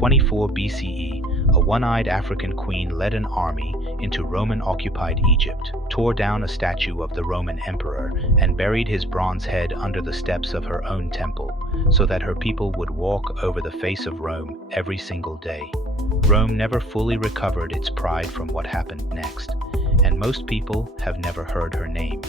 24 BCE, a one-eyed African queen led an army into Roman-occupied Egypt, tore down a statue of the Roman emperor, and buried his bronze head under the steps of her own temple, so that her people would walk over the face of Rome every single day. Rome never fully recovered its pride from what happened next, and most people have never heard her name.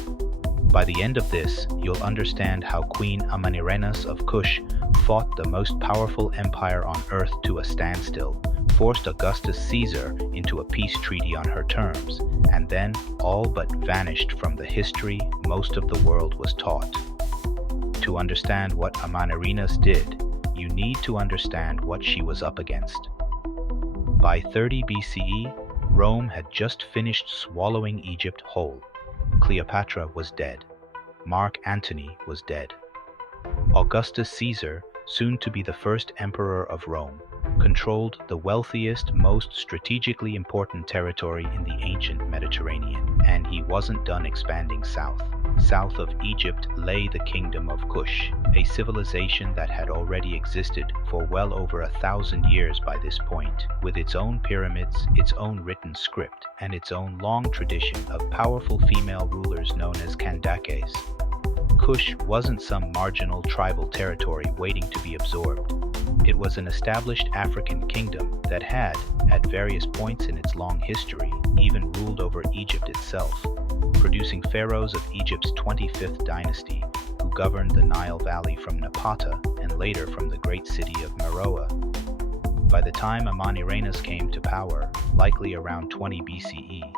By the end of this, you'll understand how Queen Amanirenas of Cush fought the most powerful empire on earth to a standstill, forced Augustus Caesar into a peace treaty on her terms, and then all but vanished from the history most of the world was taught. To understand what Amanirenas did, you need to understand what she was up against. By 30 BCE, Rome had just finished swallowing Egypt whole. Cleopatra was dead. Mark Antony was dead. Augustus Caesar, soon to be the first emperor of Rome, controlled the wealthiest, most strategically important territory in the ancient Mediterranean, and he wasn't done expanding south. South of Egypt lay the Kingdom of Cush, a civilization that had already existed for well over 1,000 years by this point, with its own pyramids, its own written script, and its own long tradition of powerful female rulers known as Kandakes. Kush wasn't some marginal tribal territory waiting to be absorbed. It was an established African kingdom that had, at various points in its long history, even ruled over Egypt itself, producing pharaohs of Egypt's 25th dynasty, who governed the Nile Valley from Napata and later from the great city of Meroe. By the time Amanirenas came to power, likely around 20 BCE,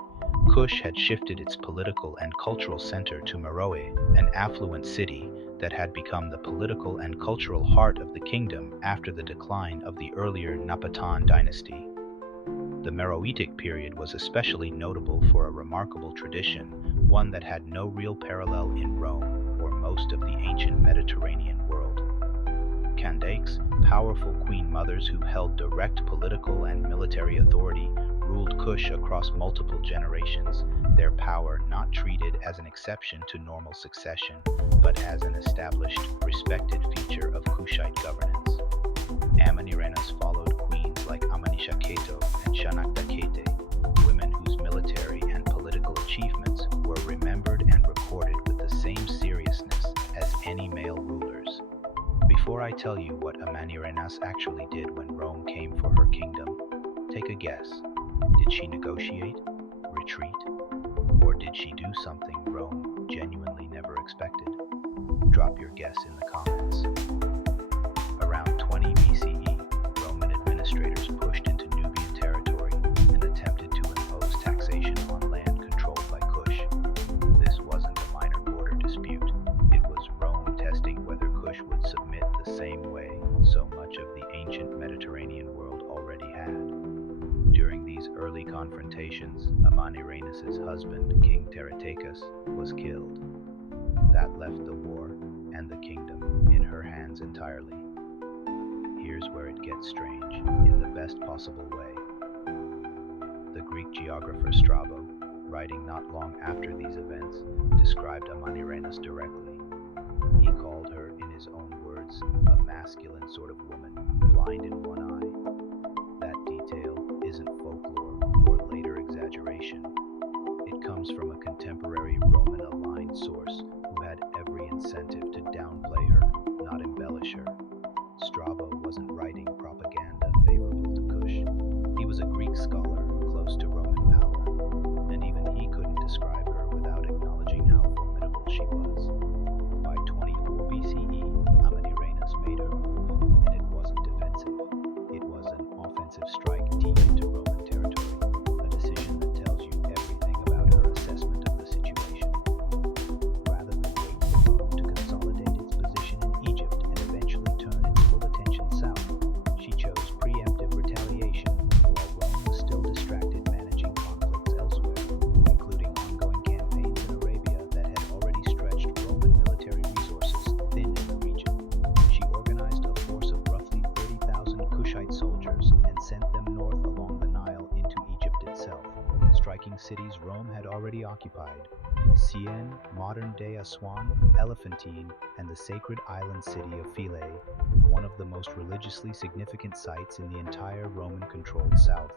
Kush had shifted its political and cultural center to Meroe, an affluent city that had become the political and cultural heart of the kingdom after the decline of the earlier Napatan dynasty. The Meroitic period was especially notable for a remarkable tradition, one that had no real parallel in Rome or most of the ancient Mediterranean world. Kandakes, powerful queen mothers who held direct political and military authority, ruled Kush across multiple generations, their power not treated as an exception to normal succession, but as an established, respected feature of Kushite governance. Amanirenas followed queens like Amanishakheto and Shanaktakete, women whose military and political achievements were remembered and recorded with the same seriousness as any male rulers. Before I tell you what Amanirenas actually did when Rome came for her kingdom, take a guess. Did she negotiate, retreat, or did she do something Rome genuinely never expected? Drop your guess in the comments. Around 20 BCE, Roman administrators pushed into Nubian territory and attempted to impose taxation on land controlled by Kush. This wasn't a minor border dispute. It was Rome testing whether Kush would submit the same way so much of the ancient Mediterranean world already had. During these early confrontations, Amanirenas' husband, King Teretakis, was killed. That left the war and the kingdom in her hands entirely. Here's where it gets strange, in the best possible way. The Greek geographer Strabo, writing not long after these events, described Amanirenas directly. He called her, in his own words, a masculine sort of woman, blind in one eye. That detail isn't folklore or later exaggeration. It comes from a contemporary Roman-aligned source who had every incentive to downplay her, not embellish her. Strabo wasn't writing propaganda favorable to Kush. He was a Greek scholar close to Roman power, and even he couldn't describe her without acknowledging how formidable she was. By 24 BCE, Amanirenas made her move, and it wasn't defensive. It surrounding cities Rome had already occupied: Sienne, modern-day Aswan, Elephantine, and the sacred island city of Philae, one of the most religiously significant sites in the entire Roman-controlled south.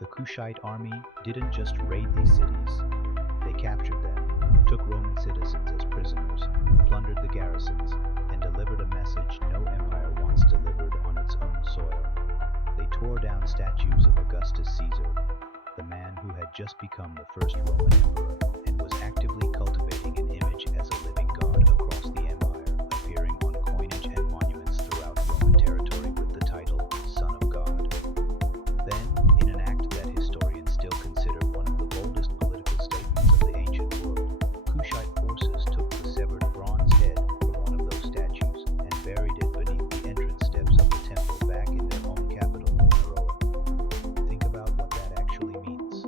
The Kushite army didn't just raid these cities, they captured them, took Roman citizens as prisoners, plundered the garrisons, and delivered a message no empire once delivered on its own soil. They tore down statues of Augustus Caesar, the man who had just become the first Roman emperor and was actively cultivating an image as a living god across the empire, appearing on coinage and monuments throughout Roman territory with the title Son of God. Then, in an act that historians still consider one of the boldest political statements of the ancient world, Kushite forces took the severed bronze head from one of those statues and buried it beneath the entrance steps of the temple back in their own capital, Meroe. Think about what that actually means.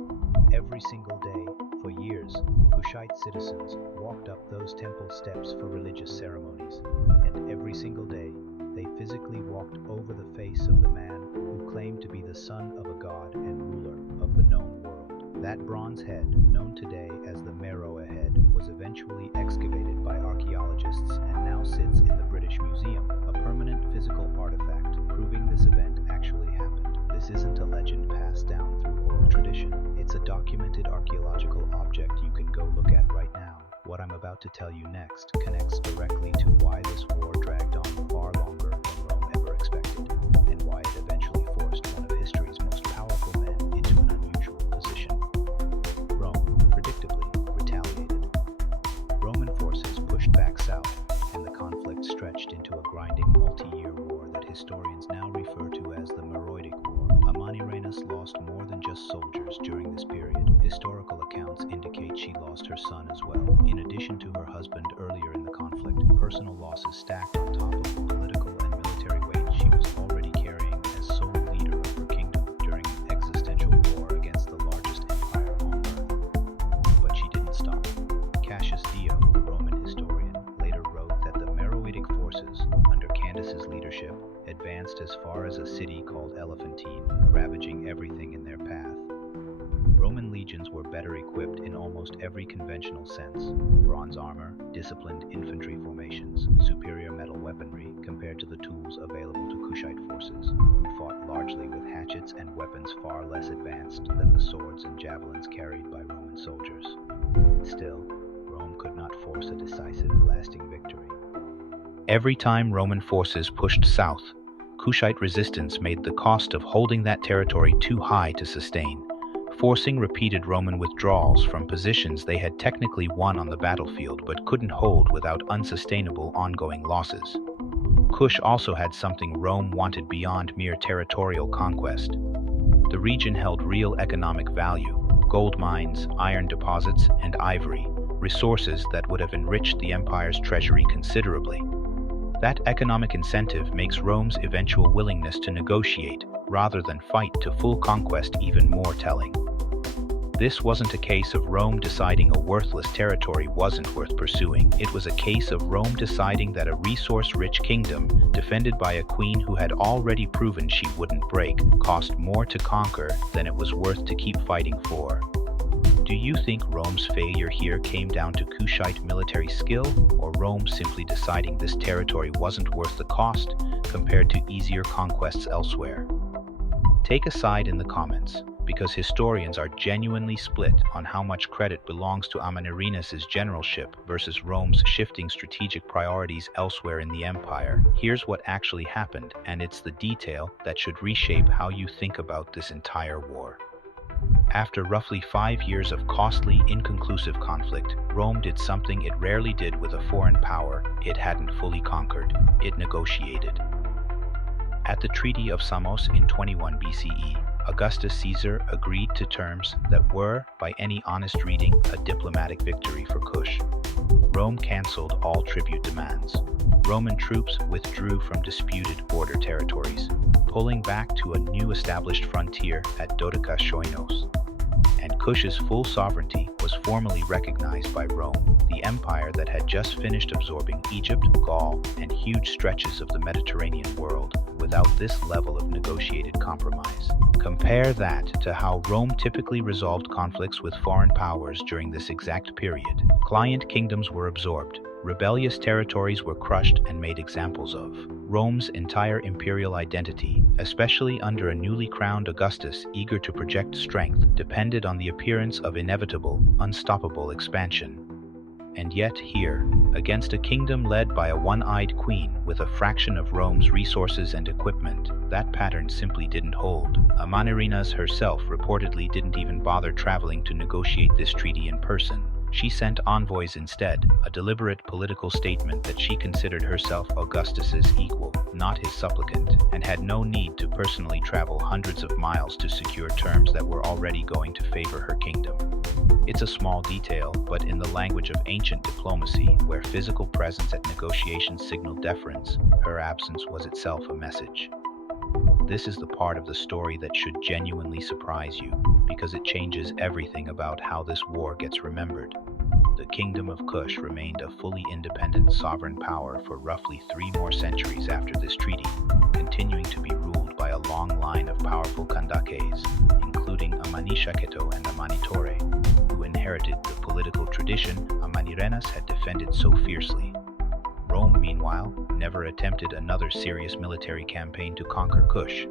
Every single day, for years, Kushite citizens walked up those temple steps for religious ceremonies, and every single day, they physically walked over the face of the man who claimed to be the son of a god and ruler of the known world. That bronze head, known today as the Meroe head, was eventually excavated by archaeologists and now sits in the British Museum, a permanent physical artifact proving this event actually happened. This isn't a legend passed down through oral tradition. It's a documented archaeological object you can go look at right now. What I'm about to tell you next connects directly to why this war dragged on far longer than Rome ever expected, and why it eventually forced one of history's most powerful men into an unusual position. Rome, predictably, retaliated. Roman forces pushed back south, and the conflict stretched into a grinding multi-year war that historians now refer to as the Meroitic War. Amanirenas lost more than just soldiers during this period. Historical accounts indicate she lost her son as well. In addition to her husband earlier in the conflict, personal losses stacked on top of the political and military weight she was already carrying as sole leader of her kingdom during an existential war against the largest empire on earth. But she didn't stop. Cassius Dio, the Roman historian, later wrote that the Meroitic forces, under Candace's leadership, advanced as far as a city called Elephantine, ravaging everything in their path. Roman legions were better equipped in almost every conventional sense: bronze armor, disciplined infantry formations, superior metal weaponry compared to the tools available to Kushite forces, who fought largely with hatchets and weapons far less advanced than the swords and javelins carried by Roman soldiers. Still, Rome could not force a decisive, lasting victory. Every time Roman forces pushed south, Kushite resistance made the cost of holding that territory too high to sustain, forcing repeated Roman withdrawals from positions they had technically won on the battlefield but couldn't hold without unsustainable ongoing losses. Kush also had something Rome wanted beyond mere territorial conquest. The region held real economic value: gold mines, iron deposits, and ivory, resources that would have enriched the empire's treasury considerably. That economic incentive makes Rome's eventual willingness to negotiate rather than fight to full conquest even more telling. This wasn't a case of Rome deciding a worthless territory wasn't worth pursuing. It was a case of Rome deciding that a resource-rich kingdom, defended by a queen who had already proven she wouldn't break, cost more to conquer than it was worth to keep fighting for. Do you think Rome's failure here came down to Kushite military skill, or Rome simply deciding this territory wasn't worth the cost compared to easier conquests elsewhere? Take a side in the comments, because historians are genuinely split on how much credit belongs to Amanirenas' generalship versus Rome's shifting strategic priorities elsewhere in the empire. Here's what actually happened, and it's the detail that should reshape how you think about this entire war. After roughly 5 years of costly, inconclusive conflict, Rome did something it rarely did with a foreign power it hadn't fully conquered. It negotiated. At the Treaty of Samos in 21 BCE, Augustus Caesar agreed to terms that were, by any honest reading, a diplomatic victory for Kush. Rome cancelled all tribute demands. Roman troops withdrew from disputed border territories, pulling back to a new established frontier at Dotika Shoinos. and Kush's full sovereignty was formally recognized by Rome, the empire that had just finished absorbing Egypt, Gaul, and huge stretches of the Mediterranean world without this level of negotiated compromise. Compare that to how Rome typically resolved conflicts with foreign powers during this exact period. Client kingdoms were absorbed, rebellious territories were crushed and made examples of. Rome's entire imperial identity, especially under a newly crowned Augustus eager to project strength, depended on the appearance of inevitable, unstoppable expansion. And yet here, against a kingdom led by a one-eyed queen with a fraction of Rome's resources and equipment, that pattern simply didn't hold. Amanirenas herself reportedly didn't even bother traveling to negotiate this treaty in person. She sent envoys instead, a deliberate political statement that she considered herself Augustus's equal, not his supplicant, and had no need to personally travel hundreds of miles to secure terms that were already going to favor her kingdom. It's a small detail, but in the language of ancient diplomacy, where physical presence at negotiations signaled deference, her absence was itself a message. This is the part of the story that should genuinely surprise you, because it changes everything about how this war gets remembered. The Kingdom of Cush remained a fully independent sovereign power for roughly 3 more centuries after this treaty, continuing to be ruled by a long line of powerful Kandakes, including Amanishaketo and Amanitore, who inherited the political tradition Amanirenas had defended so fiercely. Rome, meanwhile, never attempted another serious military campaign to conquer Kush.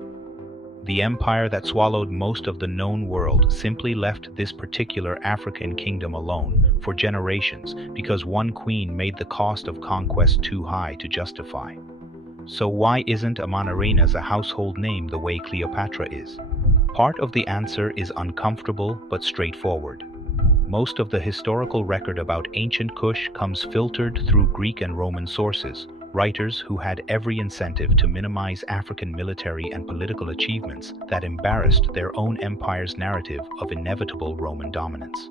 The empire that swallowed most of the known world simply left this particular African kingdom alone for generations because one queen made the cost of conquest too high to justify. So why isn't Amanirenas a household name the way Cleopatra is? Part of the answer is uncomfortable but straightforward. Most of the historical record about ancient Kush comes filtered through Greek and Roman sources, writers who had every incentive to minimize African military and political achievements that embarrassed their own empire's narrative of inevitable Roman dominance.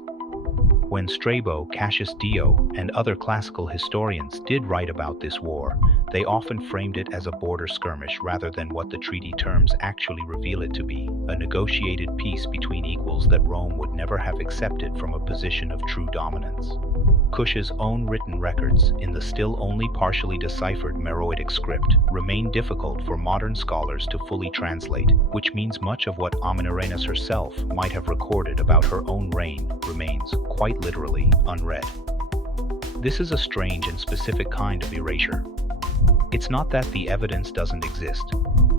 When Strabo, Cassius Dio, and other classical historians did write about this war, they often framed it as a border skirmish rather than what the treaty terms actually reveal it to be, a negotiated peace between equals that Rome would never have accepted from a position of true dominance. Kush's own written records, in the still only partially deciphered Meroitic script, remain difficult for modern scholars to fully translate, which means much of what Amanirenas herself might have recorded about her own reign remains, quite literally, unread. This is a strange and specific kind of erasure. It's not that the evidence doesn't exist,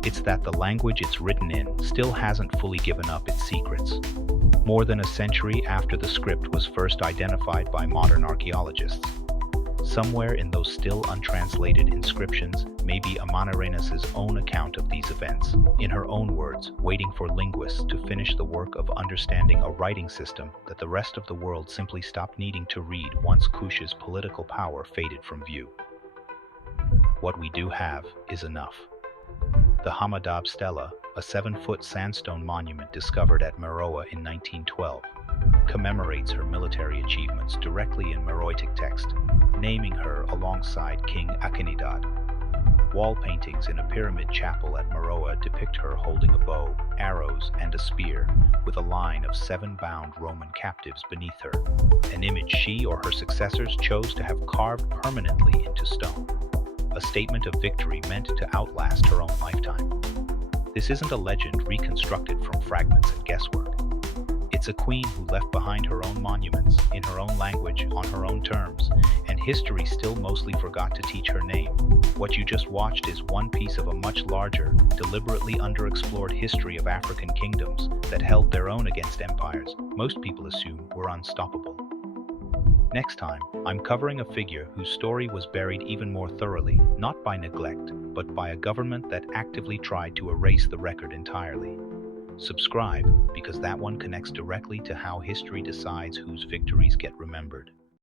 it's that the language it's written in still hasn't fully given up its secrets. More than a century after the script was first identified by modern archaeologists, somewhere in those still untranslated inscriptions may be Amanirenas' own account of these events, in her own words, waiting for linguists to finish the work of understanding a writing system that the rest of the world simply stopped needing to read once Kush's political power faded from view. What we do have is enough. The Hammurabi Stela, a 7-foot sandstone monument discovered at Meroe in 1912, commemorates her military achievements directly in Meroitic text, naming her alongside King Akinadad. Wall paintings in a pyramid chapel at Meroe depict her holding a bow, arrows, and a spear, with a line of 7 bound Roman captives beneath her, an image she or her successors chose to have carved permanently into stone, a statement of victory meant to outlast her own lifetime. This isn't a legend reconstructed from fragments and guesswork. It's a queen who left behind her own monuments, in her own language, on her own terms, and history still mostly forgot to teach her name. What you just watched is one piece of a much larger, deliberately underexplored history of African kingdoms that held their own against empires most people assume were unstoppable. Next time, I'm covering a figure whose story was buried even more thoroughly, not by neglect, but by a government that actively tried to erase the record entirely. Subscribe, because that one connects directly to how history decides whose victories get remembered.